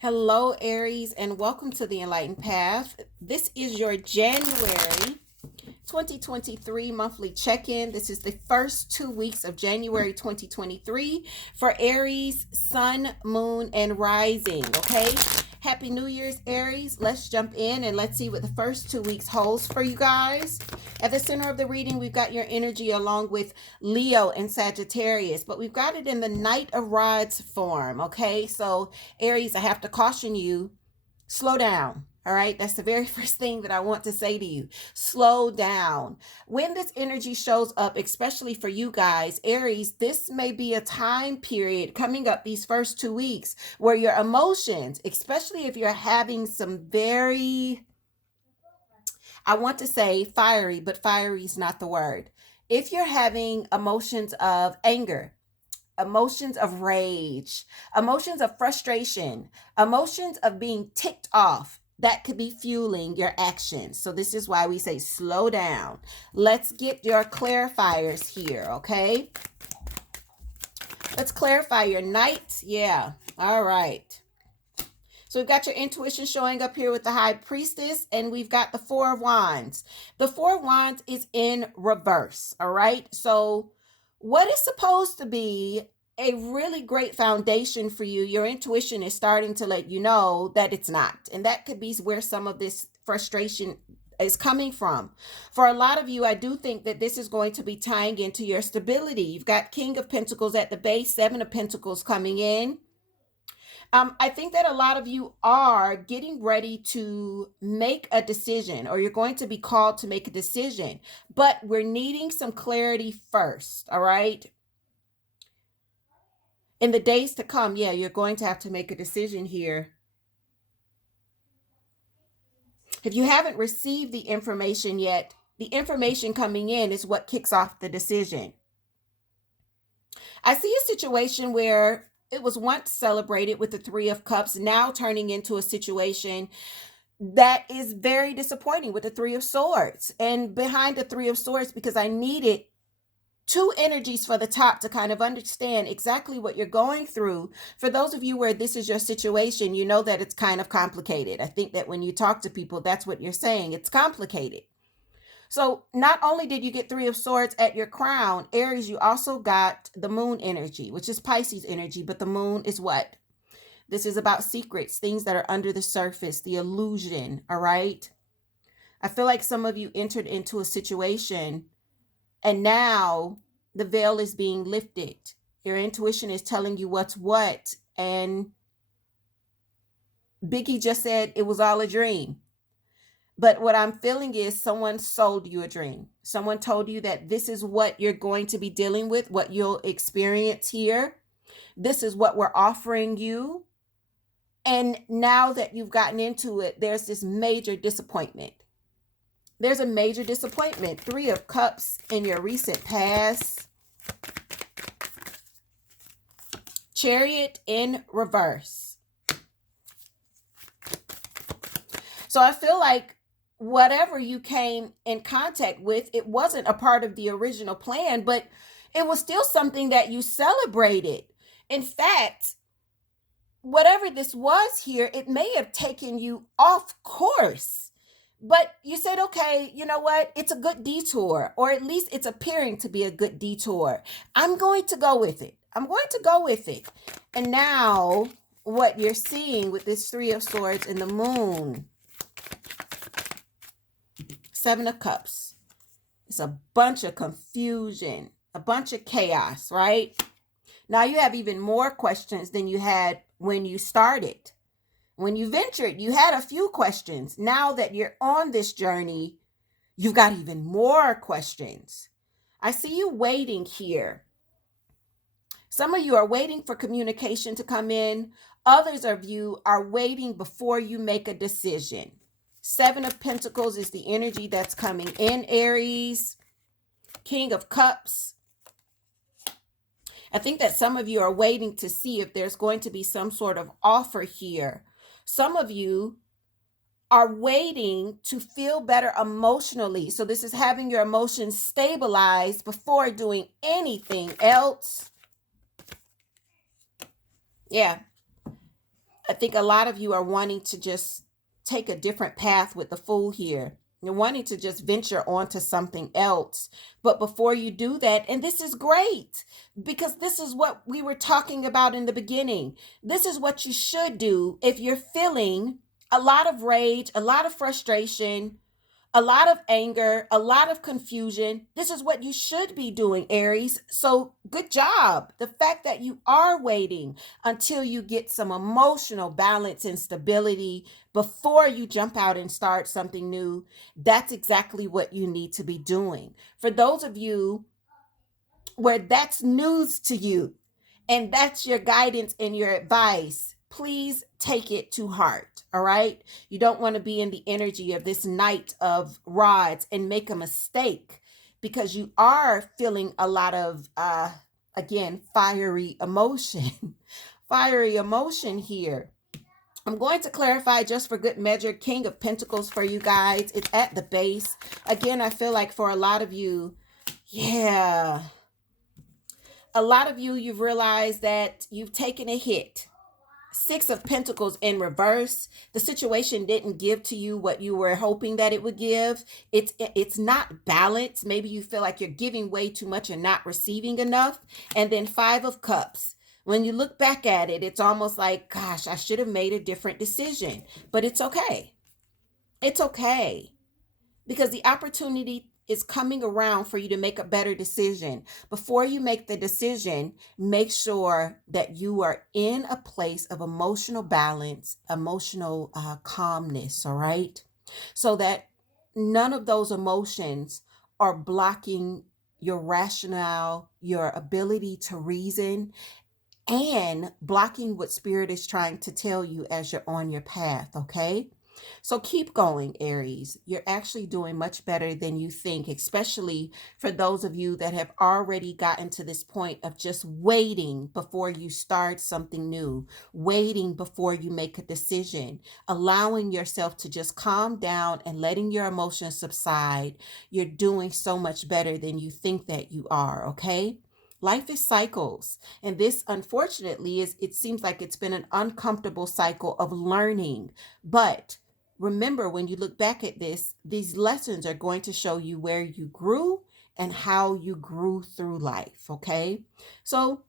Hello, Aries, and welcome to the Enlightened Path. This is your January 2023 monthly check-in. This is the first 2 weeks of January 2023 for Aries, Sun, Moon, and Rising. Okay, Happy New Year's, Aries. Let's jump in and let's see what the first 2 weeks holds for you guys. At the center of the reading, we've got your energy along with Leo and Sagittarius, but we've got it in the Knight of Rods form. Okay, so Aries, I have to caution you, slow down. All right, that's the very first thing that I want to say to you. Slow down. When this energy shows up, especially for you guys, Aries, this may be a time period coming up these first 2 weeks where your emotions, especially if you're having some very, I want to say fiery, but fiery is not the word. If you're having emotions of anger, emotions of rage, emotions of frustration, emotions of being ticked off, that could be fueling your actions. So this is why we say slow down. Let's get your clarifiers here, okay? Let's clarify your Knight. Yeah, all right. So we've got your intuition showing up here with the High Priestess, and we've got the Four of Wands. The Four of Wands is in reverse, all right? So what is supposed to be a really great foundation for you, your intuition is starting to let you know that it's not. And that could be where some of this frustration is coming from. For a lot of you, I do think that this is going to be tying into your stability. You've got King of Pentacles at the base, Seven of Pentacles coming in. I think that a lot of you are getting ready to make a decision, or you're going to be called to make a decision, but we're needing some clarity first, all right? In the days to come, yeah, you're going to have to make a decision here. If you haven't received the information yet, the information coming in is what kicks off the decision. I see a situation where it was once celebrated with the Three of Cups, now turning into a situation that is very disappointing with the Three of Swords. And behind the Three of Swords, because I needed two energies for the top to kind of understand exactly what you're going through. For those of you where this is your situation, you know that it's kind of complicated. I think that when you talk to people, that's what you're saying. It's complicated. So not only did you get Three of Swords at your crown, Aries, you also got the Moon energy, which is Pisces energy, but the Moon is what? This is about secrets, things that are under the surface, the illusion, all right? I feel like some of you entered into a situation and now the veil is being lifted. Your intuition is telling you what's what. And Biggie just said it was all a dream. But what I'm feeling is someone sold you a dream. Someone told you that this is what you're going to be dealing with, what you'll experience here. This is what we're offering you. And now that you've gotten into it, there's this major disappointment. There's a major disappointment. Three of Cups in your recent past. Chariot in reverse. So I feel like whatever you came in contact with, it wasn't a part of the original plan, but it was still something that you celebrated. In fact, whatever this was here, it may have taken you off course. But you said, okay, you know what? It's a good detour, or at least it's appearing to be a good detour. I'm going to go with it. I'm going to go with it. And now what you're seeing with this Three of Swords and the Moon, Seven of Cups, it's a bunch of confusion, a bunch of chaos, right? Now you have even more questions than you had when you started. When you ventured, you had a few questions. Now that you're on this journey, you've got even more questions. I see you waiting here. Some of you are waiting for communication to come in. Others of you are waiting before you make a decision. Seven of Pentacles is the energy that's coming in, Aries. King of Cups. I think that some of you are waiting to see if there's going to be some sort of offer here. Some of you are waiting to feel better emotionally. So this is having your emotions stabilized before doing anything else. Yeah. I think a lot of you are wanting to just take a different path with the Fool here. You're wanting to just venture onto something else. But before you do that, and this is great because this is what we were talking about in the beginning. This is what you should do if you're feeling a lot of rage, a lot of frustration, a lot of anger, a lot of confusion. This is what you should be doing, Aries. So good job. The fact that you are waiting until you get some emotional balance and stability before you jump out and start something new, that's exactly what you need to be doing. For those of you where that's news to you and that's your guidance and your advice, please take it to heart. All right. You don't want to be in the energy of this Knight of Rods and make a mistake because you are feeling a lot of, again, fiery emotion, fiery emotion here. I'm going to clarify just for good measure, King of Pentacles for you guys. It's at the base. Again, I feel like for a lot of you, yeah, a lot of you, you've realized that you've taken a hit. Six of Pentacles in reverse. The situation didn't give to you what you were hoping that it would give. It's not balanced. Maybe you feel like you're giving way too much and not receiving enough. And then Five of Cups. When you look back at it, it's almost like, gosh, I should have made a different decision. But it's okay. It's okay. Because the opportunity is coming around for you to make a better decision. Before you make the decision, make sure that you are in a place of emotional balance, emotional calmness, all right? So that none of those emotions are blocking your rationale, your ability to reason, and blocking what spirit is trying to tell you as you're on your path, okay? So keep going, Aries. You're actually doing much better than you think, especially for those of you that have already gotten to this point of just waiting before you start something new, waiting before you make a decision, allowing yourself to just calm down and letting your emotions subside. You're doing so much better than you think that you are, okay? Life is cycles. And this, unfortunately, it seems like it's been an uncomfortable cycle of learning. But remember, when you look back at this, these lessons are going to show you where you grew and how you grew through life. Okay. So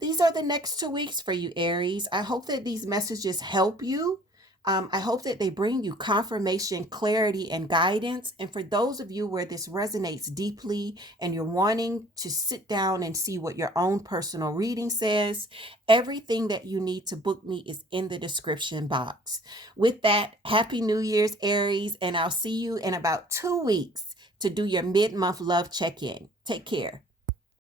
these are the next 2 weeks for you, Aries. I hope that these messages help you. I hope that they bring you confirmation, clarity, and guidance. And for those of you where this resonates deeply and you're wanting to sit down and see what your own personal reading says, everything that you need to book me is in the description box. With that, Happy New Year's, Aries, and I'll see you in about 2 weeks to do your mid-month love check-in. Take care.